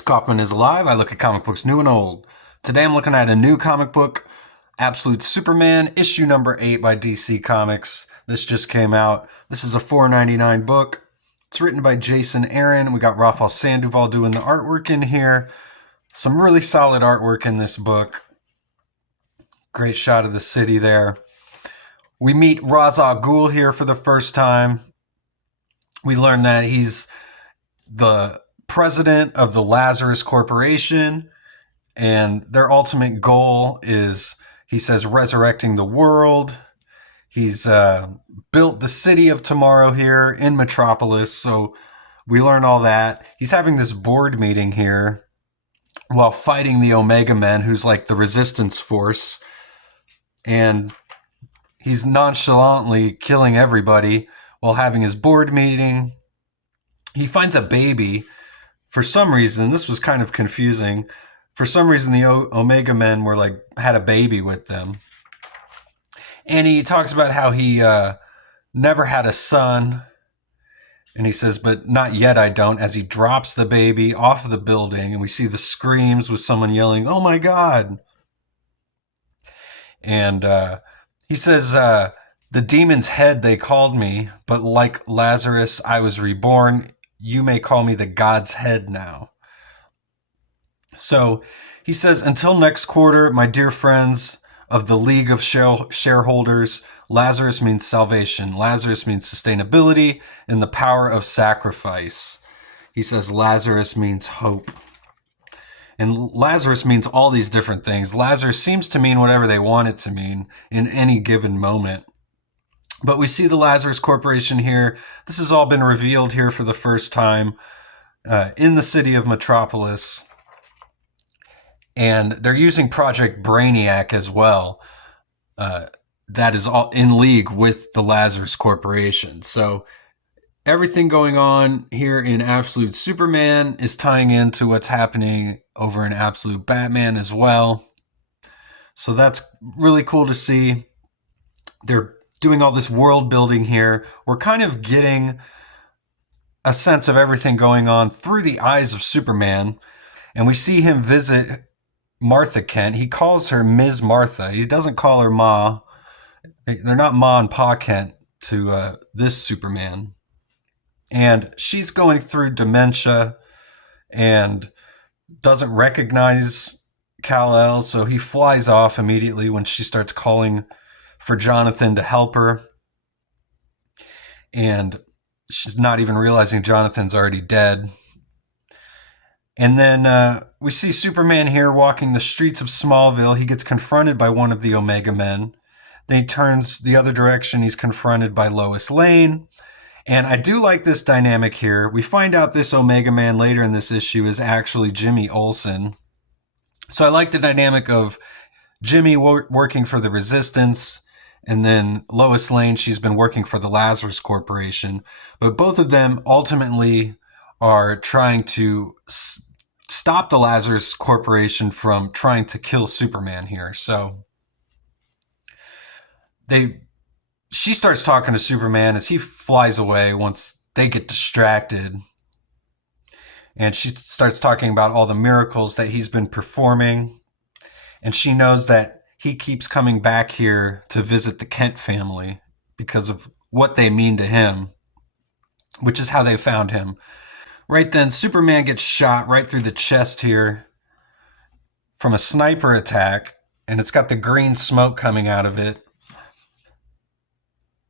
Kaufman is alive. I look at comic books new and old. Today I'm looking at a new comic book, Absolute Superman, issue number 8 by DC Comics. This just came out. This is a $4.99 book. It's written by Jason Aaron. We got Rafael Sandoval doing the artwork in here. Some really solid artwork in this book. Great shot of the city there. We meet Ra's al Ghul here for the first time. We learn that he's the president of the Lazarus Corporation, and their ultimate goal is, he says, resurrecting the world. He's built the city of tomorrow here in Metropolis, so we learn all that. He's having this board meeting here while fighting the Omega Men, who's like the resistance force, and he's nonchalantly killing everybody while having his board meeting. He finds a baby. For some reason, this was kind of confusing. For some reason, the Omega Men were had a baby with them. And he talks about how he never had a son. And he says, but not yet I don't, as he drops the baby off the building. And we see the screams with someone yelling, "Oh my God." And he says, the demon's head they called me, but like Lazarus, I was reborn. You may call me the God's head now. So he says, until next quarter, my dear friends of the League of Shareholders, Lazarus means salvation. Lazarus means sustainability and the power of sacrifice. He says Lazarus means hope. And Lazarus means all these different things. Lazarus seems to mean whatever they want it to mean in any given moment. But we see the Lazarus Corporation here. This has all been revealed here for the first time in the city of Metropolis. And they're using Project Brainiac as well. That is all in league with the Lazarus Corporation. So everything going on here in Absolute Superman is tying into what's happening over in Absolute Batman as well. So that's really cool to see. They're doing all this world building here. We're kind of getting a sense of everything going on through the eyes of Superman. And we see him visit Martha Kent. He calls her Ms. Martha. He doesn't call her Ma. They're not Ma and Pa Kent to this Superman. And she's going through dementia and doesn't recognize Kal-El, so he flies off immediately when she starts calling for Jonathan to help her. And she's not even realizing Jonathan's already dead. And then we see Superman here walking the streets of Smallville. He gets confronted by one of the Omega Men. Then he turns the other direction. He's confronted by Lois Lane. And I do like this dynamic here. We find out this Omega Man later in this issue is actually Jimmy Olsen. So I like the dynamic of Jimmy working for the Resistance, and then Lois Lane, she's been working for the Lazarus Corporation. But both of them ultimately are trying to stop the Lazarus Corporation from trying to kill Superman here. So she starts talking to Superman as he flies away once they get distracted. And she starts talking about all the miracles that he's been performing. And she knows that he keeps coming back here to visit the Kent family because of what they mean to him, which is how they found him. Right then, Superman gets shot right through the chest here from a sniper attack, and it's got the green smoke coming out of it.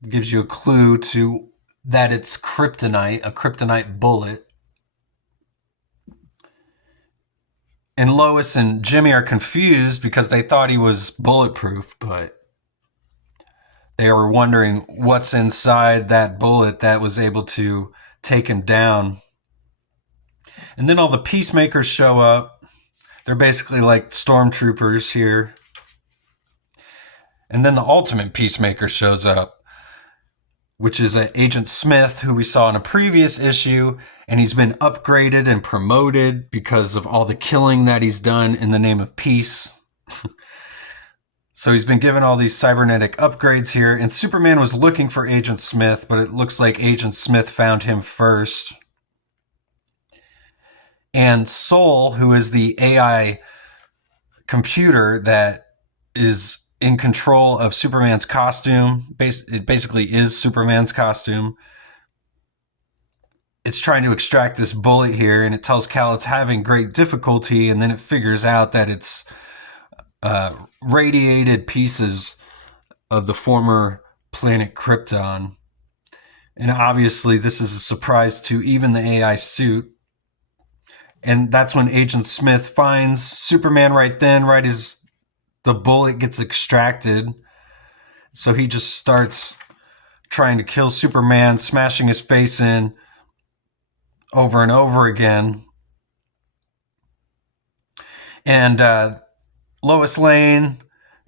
It gives you a clue to that it's kryptonite, a kryptonite bullet. And Lois and Jimmy are confused because they thought he was bulletproof, but they were wondering what's inside that bullet that was able to take him down. And then all the Peacemakers show up. They're basically like stormtroopers here. And then the ultimate Peacemaker shows up, which is Agent Smith, who we saw in a previous issue, and he's been upgraded and promoted because of all the killing that he's done in the name of peace. So he's been given all these cybernetic upgrades here, and Superman was looking for Agent Smith, but it looks like Agent Smith found him first. And Soul, who is the AI computer that is in control of Superman's costume, it basically is Superman's costume. It's trying to extract this bullet here, and it tells Kal it's having great difficulty, and then it figures out that it's radiated pieces of the former planet Krypton. And obviously, this is a surprise to even the AI suit. And that's when Agent Smith finds Superman right then, right as the bullet gets extracted. So he just starts trying to kill Superman, smashing his face in over and over again. And Lois Lane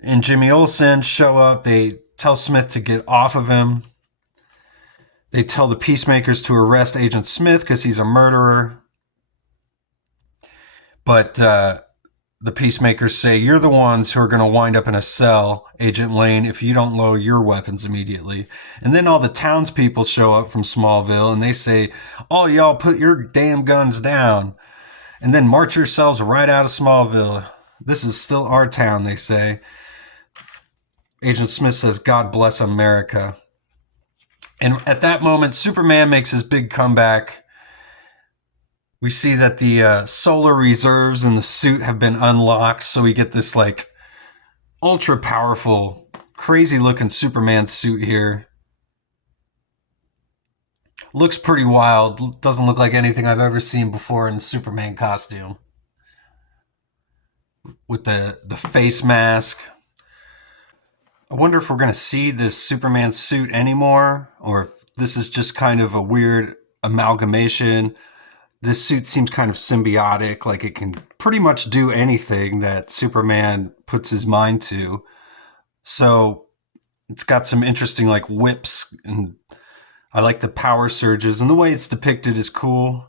and Jimmy Olsen show up. They tell Smith to get off of him. They tell the Peacemakers to arrest Agent Smith because he's a murderer. But the Peacemakers say, you're the ones who are going to wind up in a cell, Agent Lane, if you don't lower your weapons immediately. And then all the townspeople show up from Smallville, and they say, all y'all put your damn guns down, and then march yourselves right out of Smallville. This is still our town, they say. Agent Smith says, God bless America. And at that moment, Superman makes his big comeback. We see that the solar reserves in the suit have been unlocked, so we get this like ultra powerful, crazy looking Superman suit here. Looks pretty wild. Doesn't look like anything I've ever seen before in a Superman costume. With the face mask. I wonder if we're going to see this Superman suit anymore, or if this is just kind of a weird amalgamation. This suit seems kind of symbiotic, like it can pretty much do anything that Superman puts his mind to. So it's got some interesting like whips, and I like the power surges, and the way it's depicted is cool.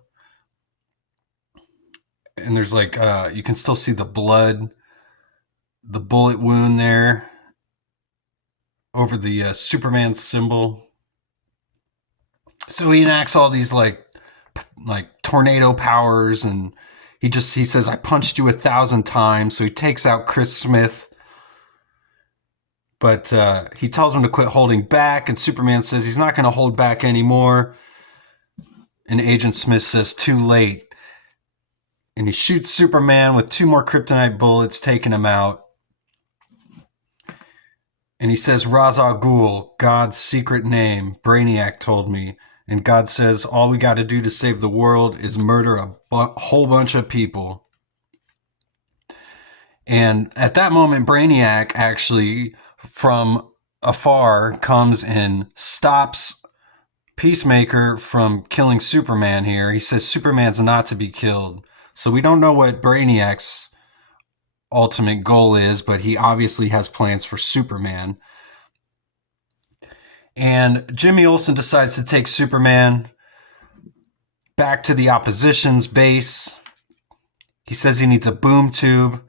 And there's like, you can still see the blood, the bullet wound there over the Superman symbol. So he enacts all these like tornado powers, and he says, I punched you 1,000 times. So he takes out Chris Smith, but he tells him to quit holding back, and Superman says he's not going to hold back anymore. And Agent Smith says, too late. And he shoots Superman with 2 more kryptonite bullets, taking him out. And he says, Ra's al Ghul, God's secret name, Brainiac told me. And God says, all we got to do to save the world is murder a whole bunch of people. And at that moment, Brainiac actually, from afar, comes and stops Peacemaker from killing Superman here. He says Superman's not to be killed. So we don't know what Brainiac's ultimate goal is, but he obviously has plans for Superman. And Jimmy Olsen decides to take Superman back to the opposition's base. He says he needs a boom tube.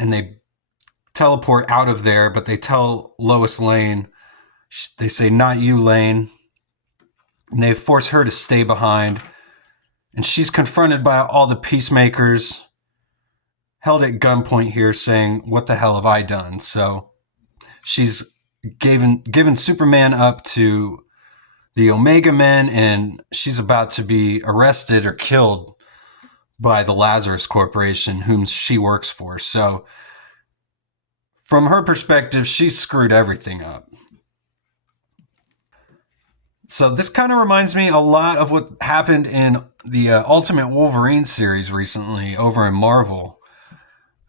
And they teleport out of there, but they tell Lois Lane, they say, not you, Lane. And they force her to stay behind. And she's confronted by all the Peacemakers, held at gunpoint here, saying, what the hell have I done? So she's given Superman up to the Omega Men, and she's about to be arrested or killed by the Lazarus Corporation, whom she works for. So from her perspective, she's screwed everything up. So this kind of reminds me a lot of what happened in the Ultimate Wolverine series recently over in Marvel.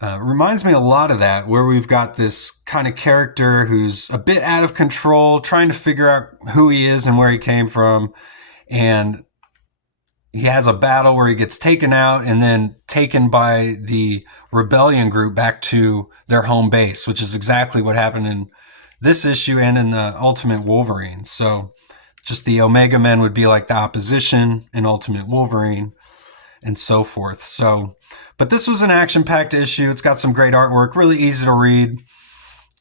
Reminds me a lot of that, where we've got this kind of character who's a bit out of control, trying to figure out who he is and where he came from. And he has a battle where he gets taken out and then taken by the rebellion group back to their home base, which is exactly what happened in this issue and in the Ultimate Wolverine. So just the Omega Men would be like the opposition in Ultimate Wolverine and so forth. So, but this was an action-packed issue. It's got some great artwork, really easy to read.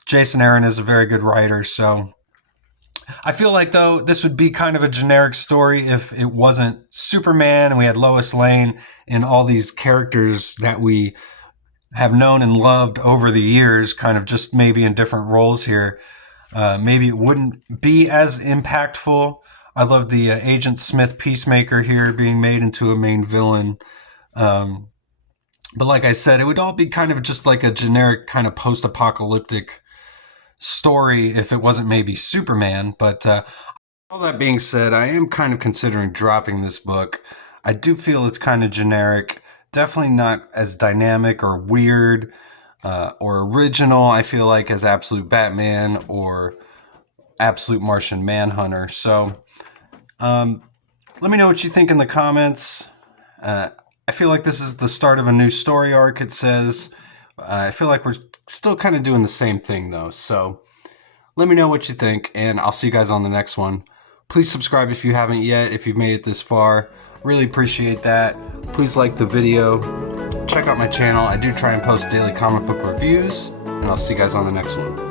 Jason Aaron is a very good writer, so I feel like, though, this would be kind of a generic story if it wasn't Superman and we had Lois Lane and all these characters that we have known and loved over the years, kind of just maybe in different roles here. Maybe it wouldn't be as impactful. I love the Agent Smith Peacemaker here being made into a main villain. But like I said, it would all be kind of just like a generic kind of post-apocalyptic story if it wasn't maybe Superman. But all that being said, I am kind of considering dropping this book. I do feel it's kind of generic, definitely not as dynamic or weird or original, I feel like, as Absolute Batman or Absolute Martian Manhunter. So let me know what you think in the comments. I feel like this is the start of a new story arc, it says. I feel like we're still kind of doing the same thing, though. So let me know what you think, and I'll see you guys on the next one. Please subscribe if you haven't yet, if you've made it this far. Really appreciate that. Please like the video. Check out my channel. I do try and post daily comic book reviews, and I'll see you guys on the next one.